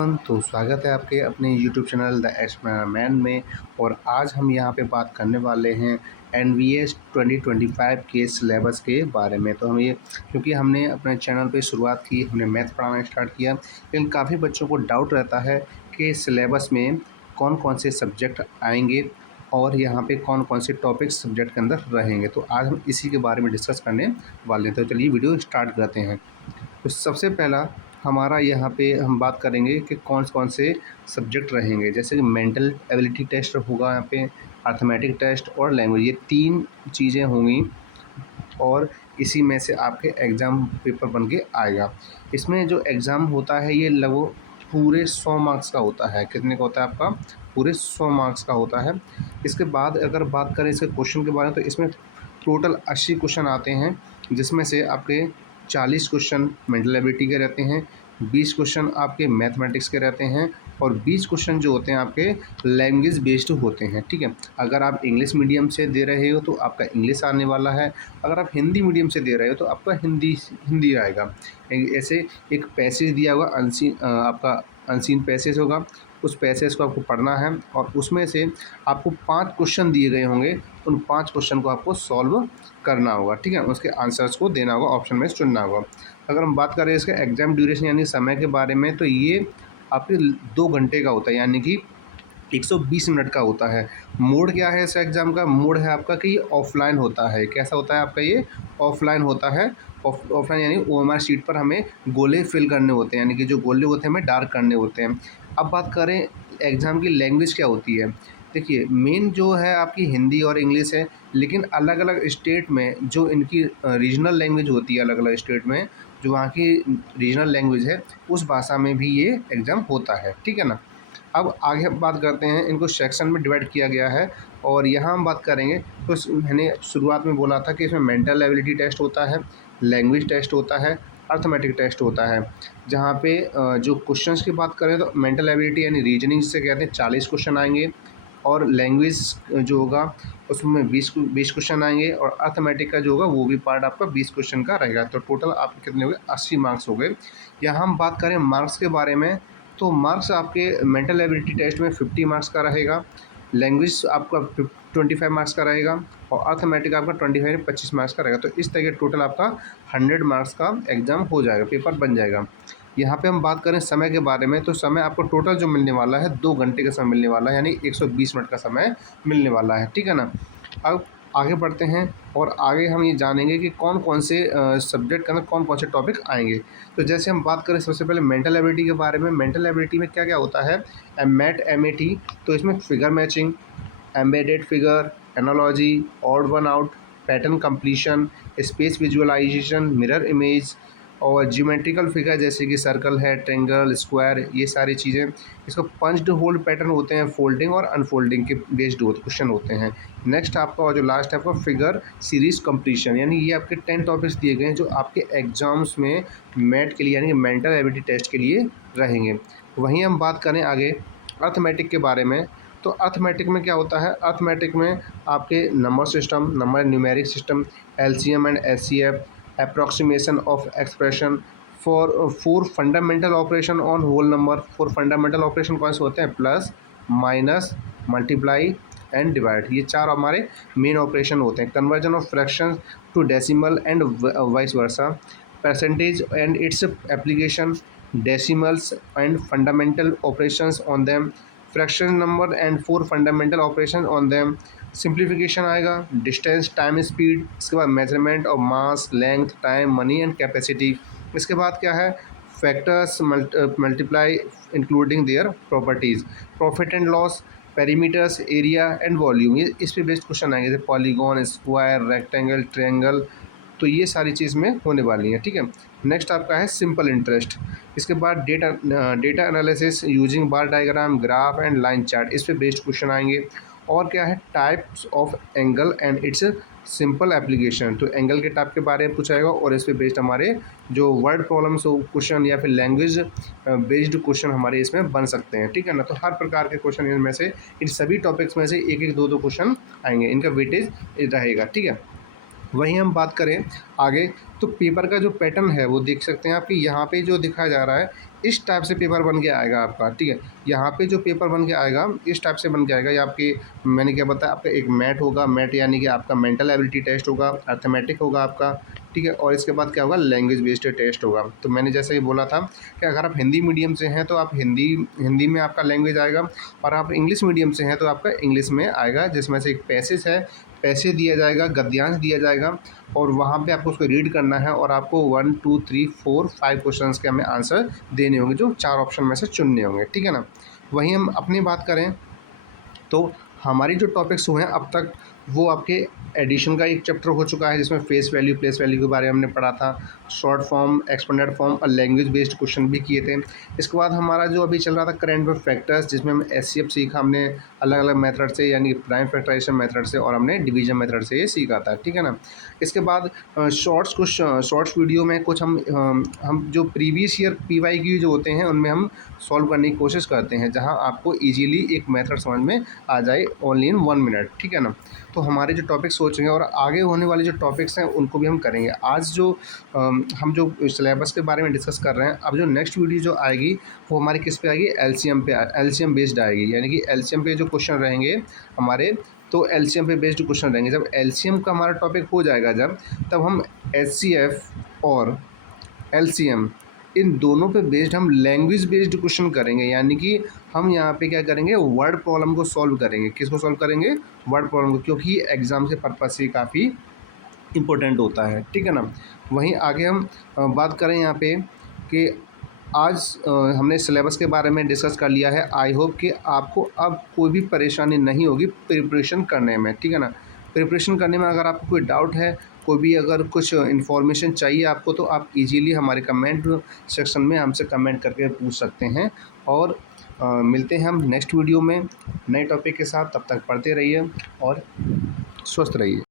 तो स्वागत है आपके अपने YouTube चैनल द एक्सपेरिमेंट में। और आज हम यहाँ पे बात करने वाले हैं NVS 2025 के सिलेबस के बारे में। तो हम ये क्योंकि हमने अपने चैनल पे शुरुआत की, हमने मैथ पढ़ाना स्टार्ट किया, लेकिन काफ़ी बच्चों को डाउट रहता है कि सिलेबस में कौन कौन से सब्जेक्ट आएंगे और यहाँ पे कौन कौन से टॉपिक्स सब्जेक्ट के अंदर रहेंगे। तो आज हम इसी के बारे में डिस्कस करने वाले हैं। तो चलिए वीडियो स्टार्ट करते हैं। तो सबसे पहला हमारा यहाँ पे हम बात करेंगे कि कौन कौन से सब्जेक्ट रहेंगे। जैसे कि मेंटल एबिलिटी टेस्ट होगा, यहाँ पे अर्थमेटिक टेस्ट और लैंग्वेज, ये 3 चीज़ें होंगी और इसी में से आपके एग्ज़ाम पेपर बन के आएगा। इसमें जो एग्ज़ाम होता है ये लगभग पूरे 100 मार्क्स का होता है। कितने का होता है आपका? पूरे 100 मार्क्स का होता है। इसके बाद अगर बात करें इसके क्वेश्चन के बारे में, तो इसमें टोटल 80 क्वेश्चन आते हैं, जिसमें से आपके 40 क्वेश्चन मेंटल एबिलिटी के रहते हैं, 20 क्वेश्चन आपके मैथमेटिक्स के रहते हैं और 20 क्वेश्चन जो होते हैं आपके लैंग्वेज बेस्ड होते हैं। ठीक है, अगर आप इंग्लिश मीडियम से दे रहे हो तो आपका इंग्लिश आने वाला है, अगर आप हिंदी मीडियम से दे रहे हो तो आपका हिंदी आएगा। ऐसे एक पैसेज दिया होगा, आपका अनसीन पैसेज होगा, उस पैसेज को आपको पढ़ना है और उसमें से आपको 5 क्वेश्चन दिए गए होंगे, उन 5 क्वेश्चन को आपको सॉल्व करना होगा। ठीक है, उसके आंसर्स को देना होगा, ऑप्शन में चुनना होगा। अगर हम बात करें इसके एग्ज़ाम ड्यूरेशन यानी समय के बारे में, तो ये आपके 2 घंटे का होता है, यानी कि 120 मिनट का होता है। मोड क्या है इस एग्ज़ाम का? मोड है आपका कि ये ऑफलाइन होता है। कैसा होता है आपका? ये ऑफलाइन होता है। ऑफलाइन यानी OMR शीट पर हमें गोले फिल करने होते हैं, यानी कि जो गोले होते हैं हमें डार्क करने होते हैं। अब बात करें एग्ज़ाम की लैंग्वेज क्या होती है। देखिए, मेन जो है आपकी हिंदी और इंग्लिश है, लेकिन अलग अलग स्टेट में जो इनकी रीजनल लैंग्वेज होती है, अलग अलग स्टेट में जो वहाँ की रीजनल लैंग्वेज है, उस भाषा में भी ये एग्ज़ाम होता है। ठीक है ना। अब आगे हम बात करते हैं, इनको सेक्शन में डिवाइड किया गया है और यहाँ हम बात करेंगे। तो मैंने शुरुआत में बोला था कि इसमें मेंटल एबिलिटी टेस्ट होता है, लैंग्वेज टेस्ट होता है, अर्थमेटिक टेस्ट होता है। जहाँ पे जो क्वेश्चंस की बात करें तो मेंटल एबिलिटी यानी रीजनिंग से कहते हैं 40 क्वेश्चन आएंगे और लैंग्वेज जो होगा उसमें 20 क्वेश्चन आएंगे और अर्थमेटिक का जो होगा वो भी पार्ट आपका 20 क्वेश्चन का रहेगा। तो टोटल आपके कितने हो गए? 80 मार्क्स हो गए। यहाँ हम बात करें मार्क्स के बारे में, तो मार्क्स आपके मेंटल एबिलिटी टेस्ट में 50 मार्क्स का रहेगा, लैंग्वेज आपका 25 मार्क्स का रहेगा और अर्थमेटिक आपका 25 मार्क्स का रहेगा। तो इस तरह के टोटल आपका 100 मार्क्स का एग्ज़ाम हो जाएगा, पेपर बन जाएगा। यहाँ पे हम बात करें समय के बारे में, तो समय आपको टोटल जो मिलने वाला है 2 घंटे का समय मिलने वाला है, यानी 120 मिनट का समय मिलने वाला है। ठीक है ना। अब आगे बढ़ते हैं और आगे हम ये जानेंगे कि कौन कौन से सब्जेक्ट के अंदर कौन कौन से टॉपिक आएंगे। तो जैसे हम बात करें सबसे पहले मेंटल एबिलिटी के बारे में। मेंटल एबिलिटी में क्या क्या होता है? MAT तो इसमें figure matching, embedded figure, analogy, odd one out, pattern completion, space visualisation, mirror image और जियोमेट्रिकल फिगर जैसे कि सर्कल है, ट्रेंगल, स्क्वायर, ये सारी चीज़ें। इसको पंच्ड होल पैटर्न होते हैं, फोल्डिंग और अनफोल्डिंग के बेस्ड क्वेश्चन होते हैं। नेक्स्ट आपका और जो लास्ट है आपका फिगर सीरीज कंप्लीशन, यानी ये आपके 10 टॉपिक्स दिए गए हैं जो आपके एग्जाम्स में मैट के लिए यानी कि मेंटल एबिलिटी टेस्ट के लिए रहेंगे। वहीं हम बात करें आगे अर्थमेटिक के बारे में, तो अर्थमेटिक में क्या होता है? अर्थमेटिक में आपके number system, number numeric system, LCM and SCF, approximation of expression for 4 fundamental operation on whole number. 4 fundamental operation कौन से होते हैं? Plus, minus, multiply and divide, ये 4 हमारे मेन ऑपरेशन होते हैं। Conversion of fraction to decimal and vice versa, percentage and its application, decimals and fundamental operations on them, fraction number and 4 fundamental operation on them, simplification आएगा, distance, time, speed, इसके बाद measurement of mass, length, time, money and capacity. इसके बाद क्या है? Factors multiply including there properties, profit and loss, perimeters, area and volume, ये इस पे बेस्ड क्वेश्चन आएंगे, जैसे पॉलीगॉन, स्क्वायर, रेक्टेंगल, ट्रायंगल। तो ये सारी चीज़ में होने वाली है। ठीक है। नेक्स्ट आपका है सिंपल इंटरेस्ट। इसके बाद data analysis using bar diagram, graph and line chart, इस पे बेस्ड क्वेश्चन आएंगे। और क्या है? Types of angle and it's simple application, तो एंगल के टाइप के बारे में पूछाएगा और इस पे बेस्ड हमारे जो वर्ड प्रॉब्लम्स क्वेश्चन या फिर लैंग्वेज बेस्ड क्वेश्चन हमारे इसमें बन सकते हैं। ठीक है ना। तो हर प्रकार के क्वेश्चन इनमें से, इन सभी टॉपिक्स में से एक एक दो क्वेश्चन आएंगे, इनका वेटेज रहेगा। ठीक है। वहीं हम बात करें आगे, तो पेपर का जो पैटर्न है वो देख सकते हैं आपके यहाँ पे जो दिखाया जा रहा है, इस टाइप से पेपर बन के आएगा आपका, ठीक है। यहाँ पे जो पेपर बन के आएगा इस टाइप से बन के आएगा। ये आपके, मैंने क्या बताया, आपका एक मैट होगा, मैट यानी कि आपका मेंटल एबिलिटी टेस्ट होगा, अर्थमेटिक होगा आपका, ठीक है। और इसके बाद क्या होगा, लैंग्वेज बेस्ड टेस्ट होगा। तो मैंने जैसे ही बोला था कि अगर आप हिंदी मीडियम से हैं तो आप हिंदी में आपका लैंग्वेज आएगा, और आप इंग्लिश मीडियम से हैं तो आपका इंग्लिश में आएगा, जिसमें से एक पैसेज है, पैसेज दिया जाएगा, गद्यांश दिया जाएगा, और वहाँ पे आपको उसको रीड करना है, और आपको 1 2 3 4 5 क्वेश्चंस के हमें आंसर देने होंगे, जो 4 ऑप्शन में से चुनने होंगे, ठीक है ना। वहीं हम अपनी बात करें तो हमारी जो टॉपिक्स हुए हैं अब तक, वो आपके एडिशन का एक चैप्टर हो चुका है, जिसमें फेस वैल्यू, प्लेस वैल्यू के बारे में हमने पढ़ा था, शॉर्ट फॉर्म, एक्सपेंडेड फॉर्म और लैंग्वेज बेस्ड क्वेश्चन भी किए थे। इसके बाद हमारा जो अभी चल रहा था करंट में फैक्टर्स, जिसमें हम एचसीएफ सीखा हमने अलग अलग मेथड से, यानी प्राइम फैक्टराइजेशन मेथड से, और हमने डिवीजन मेथड से ये सीखा था, ठीक है ना। इसके बाद शॉर्ट्स वीडियो में कुछ हम जो प्रीवियस ईयर पीवाई की जो होते हैं उनमें हम सॉल्व करने की कोशिश करते हैं, जहां आपको इजीली एक मेथड समझ में आ जाए ओनली इन 1 मिनट, ठीक है ना। तो हमारे जो टॉपिक सोचेंगे और आगे होने वाले जो टॉपिक्स हैं उनको भी हम करेंगे। आज जो हम जो सिलेबस के बारे में डिस्कस कर रहे हैं, अब जो नेक्स्ट वीडियो जो आएगी वो हमारी किस पे आएगी, एलसीएम पे, एलसीएम बेस्ड आएगी, यानी कि एलसीएम पे जो क्वेश्चन रहेंगे हमारे, तो एलसीएम पे बेस्ड क्वेश्चन रहेंगे। जब एलसीएम का हमारा टॉपिक हो जाएगा जब, तब हम एचसीएफ और एलसीएम इन दोनों पे बेस्ड हम लैंग्वेज बेस्ड क्वेश्चन करेंगे, यानी कि हम यहाँ पे क्या करेंगे, वर्ड प्रॉब्लम को सॉल्व करेंगे। किसको सॉल्व करेंगे, वर्ड प्रॉब्लम को, क्योंकि एग्जाम के पर्पज से काफ़ी इम्पोर्टेंट होता है, ठीक है ना। वहीं आगे हम बात करें यहाँ पे कि आज हमने सिलेबस के बारे में डिस्कस कर लिया है। आई होप कि आपको अब कोई भी परेशानी नहीं होगी प्रिपरेशन करने में, ठीक है ना। प्रिपरेशन करने में अगर आपको कोई डाउट है, कोई भी अगर कुछ इन्फॉर्मेशन चाहिए आपको, तो आप इजीली हमारे कमेंट सेक्शन में हमसे कमेंट करके पूछ सकते हैं। और मिलते हैं हम नेक्स्ट वीडियो में नए टॉपिक के साथ। तब तक पढ़ते रहिए और स्वस्थ रहिए।